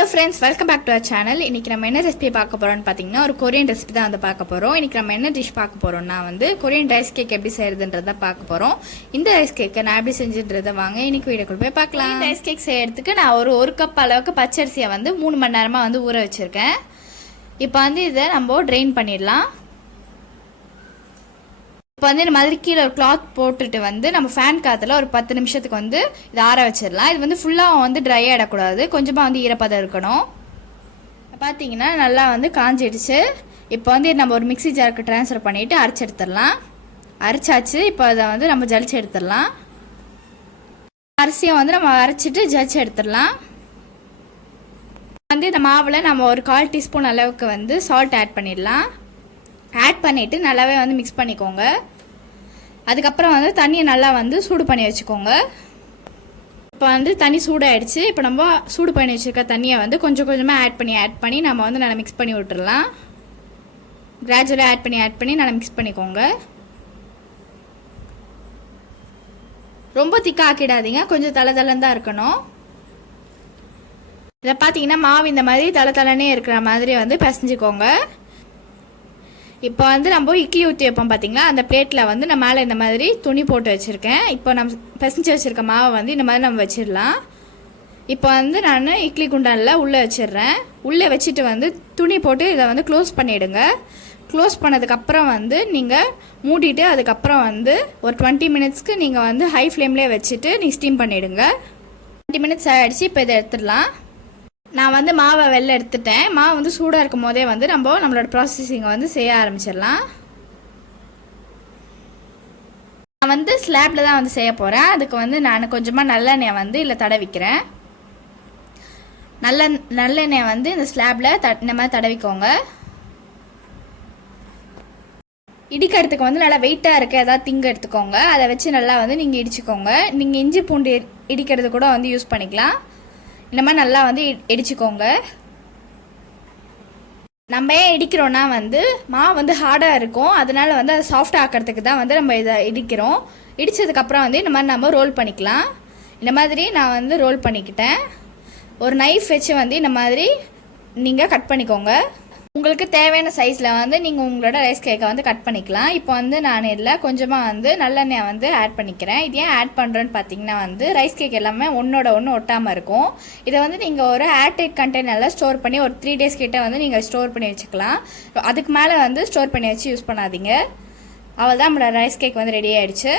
Hello friends, welcome back to our channel. இன்னைக்கு நம்ம என்ன ரெசிபி பார்க்க போறோம்னு பாத்தீங்கன்னா ஒரு கொரியன் ரெசிபி தான் வந்து பார்க்க போறோம். இன்னைக்கு நம்ம என்ன டிஷ் பார்க்க போறோம்னா வந்து கொரியன் ரைஸ் கேக் எப்படி செய்யறதுன்றத பார்க்க போறோம். இந்த ரைஸ் கேக்கை நான் எப்படி செஞ்சுன்றத வாங்க இன்னைக்கு வீடியோக்குள்ள போய் பார்க்கலாம். ரைஸ் கேக் செய்யறதுக்கு நான் ஒரு கப் அளவுக்கு பச்சரிசியை வந்து 3 மணி நேரமா வந்து ஊற வச்சிருக்கேன். இப்போ வந்து இதை நம்ம ட்ரெயின் பண்ணிடலாம். இப்போ வந்து இந்த மாதிரி கீழே ஒரு கிளாத் போட்டுட்டு வந்து நம்ம ஃபேன் காற்றுல ஒரு 10 நிமிஷத்துக்கு வந்து இதை ஆற வச்சிடலாம். இது வந்து ஃபுல்லாக வந்து ட்ரை ஆகிடக்கூடாது, கொஞ்சமாக வந்து ஈரப்பதம் இருக்கணும். பார்த்தீங்கன்னா நல்லா வந்து காஞ்சிடுச்சு. இப்போ வந்து நம்ம ஒரு மிக்ஸி ஜாருக்கு ட்ரான்ஸ்ஃபர் பண்ணிவிட்டு அரைச்சி எடுத்துடலாம். அரைச்சாச்சு. இப்போ அதை வந்து நம்ம ஜலிச்சு எடுத்துடலாம். அரிசியை வந்து நம்ம அரைச்சிட்டு ஜலிச்சு எடுத்துடலாம். வந்து இந்த மாவில் நம்ம ஒரு 1/4 டீஸ்பூன் அளவுக்கு வந்து சால்ட் ஆட் பண்ணிடலாம். ஆட் பண்ணிவிட்டு நல்லாவே வந்து மிக்ஸ் பண்ணிக்கோங்க. அதுக்கப்புறம் வந்து தண்ணியை நல்லா வந்து சூடு பண்ணி வச்சுக்கோங்க. இப்போ வந்து தண்ணி சூடாகிடுச்சு. இப்போ நம்ம சூடு பண்ணி வச்சுருக்க தண்ணியை வந்து கொஞ்சம் கொஞ்சமாக ஆட் பண்ணி நம்ம வந்து நல்லா மிக்ஸ் பண்ணி விட்டுடலாம். கிராஜுவலாக ஆட் பண்ணி நல்லா மிக்ஸ் பண்ணிக்கோங்க. ரொம்ப திக்காக ஆக்கிடாதீங்க, கொஞ்சம் தளன்னு தான் இருக்கணும். இதை பார்த்தீங்கன்னா மாவு இந்த மாதிரி தளனே இருக்கிற மாதிரி வந்து பிசைஞ்சிக்கோங்க. இப்போ வந்து நம்ம இட்லி ஊற்றி வைப்போம் பார்த்தீங்களா, அந்த பிளேட்டில் வந்து நான் மேலே இந்த மாதிரி துணி போட்டு வச்சுருக்கேன். இப்போ நம்ம பிசைஞ்சு வச்சுருக்க மாவை வந்து இந்த மாதிரி நம்ம வச்சிடலாம். இப்போ வந்து நான் இட்லி குண்டானில் உள்ளே வச்சிடுறேன். உள்ளே வச்சுட்டு வந்து துணி போட்டு இதை வந்து க்ளோஸ் பண்ணிவிடுங்க. க்ளோஸ் பண்ணதுக்கப்புறம் வந்து நீங்கள் மூடிட்டு அதுக்கப்புறம் வந்து ஒரு 20 மினிட்ஸ்க்கு நீங்கள் வந்து ஹை ஃப்ளேம்லேயே வச்சுட்டு நீங்கள் ஸ்டீம் பண்ணிவிடுங்க. 20 மினிட்ஸ் ஆகிடுச்சு. இப்போ இதை எடுத்துடலாம். நான் வந்து மாவை வெளில எடுத்துட்டேன். மாவு வந்து சூடாக இருக்கும் போதே வந்து நம்மளோட ப்ராசஸிங்கை வந்து செய்ய ஆரம்பிச்சிடலாம். நான் வந்து ஸ்லாப்பில் தான் வந்து செய்ய போகிறேன். அதுக்கு வந்து நான் கொஞ்சமாக நல்லெண்ணெய் வந்து இல்லை தடவிக்கிறேன். நல்லெண்ணெய் வந்து இந்த ஸ்லாப்பில் இந்த மாதிரி தடவிக்கோங்க. இடிக்கிறதுக்கு வந்து நல்லா வெயிட்டாக இருக்க ஏதாவது திங்கு எடுத்துக்கோங்க. அதை வச்சு நல்லா வந்து நீங்கள் இடிச்சுக்கோங்க. நீங்கள் இஞ்சி பூண்டு இடிக்கிறது கூட வந்து யூஸ் பண்ணிக்கலாம். இந்த மாதிரி நல்லா வந்து இடிச்சுக்கோங்க. நம்ம ஏன் இடிக்கிறோன்னா வந்து மாவு வந்து ஹார்டாக இருக்கும், அதனால வந்து அதை சாஃப்டாக ஆக்கிறதுக்கு தான் வந்து நம்ம இதை இடிக்கிறோம். இடித்ததுக்கப்புறம் வந்து இந்த மாதிரி நம்ம ரோல் பண்ணிக்கலாம். இந்த மாதிரி நான் வந்து ரோல் பண்ணிக்கிட்டேன். ஒரு நைஃப் வச்சு வந்து இந்த மாதிரி நீங்கள் கட் பண்ணிக்கோங்க. உங்களுக்கு தேவையான சைஸில் வந்து நீங்கள் உங்களோட ரைஸ் கேக்கை வந்து கட் பண்ணிக்கலாம். இப்போ வந்து நான் இதில் கொஞ்சமாக வந்து நல்லெண்ணெய் வந்து ஆட் பண்ணிக்கிறேன். இது ஏன் ஆட் பண்ணுறேன்னு பார்த்தீங்கன்னா வந்து ரைஸ் கேக் எல்லாமே ஒன்றோட ஒன்று ஒட்டாமல் இருக்கும். இதை வந்து நீங்கள் ஒரு ஏர்டைட் கண்டெய்னரில் ஸ்டோர் பண்ணி ஒரு 3 டேஸ் கிட்ட வந்து நீங்கள் ஸ்டோர் பண்ணி வச்சுக்கலாம். அதுக்கு மேலே வந்து ஸ்டோர் பண்ணி வச்சு யூஸ் பண்ணாதீங்க. அவள் தான் நம்மளோட ரைஸ் கேக் வந்து ரெடி ஆகிடுச்சு.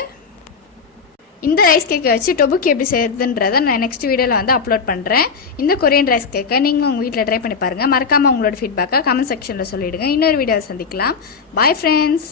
இந்த ரைஸ் கேக்கை வச்சு டொபுக்கி எப்படி செய்யறதுன்றதை நான் நெக்ஸ்ட் வீடியோவில் வந்து அப்லோட் பண்ணுறேன். இந்த கொரியன் ரைஸ் கேக்கை நீங்கள் உங்கள் வீட்டில் ட்ரை பண்ணி பாருங்கள். மறக்காமல் உங்களோட ஃபீட்பேக்கை கமெண்ட் செக்ஷனில் சொல்லிவிடுங்க. இன்னொரு வீடியோவை சந்திக்கலாம். Bye friends.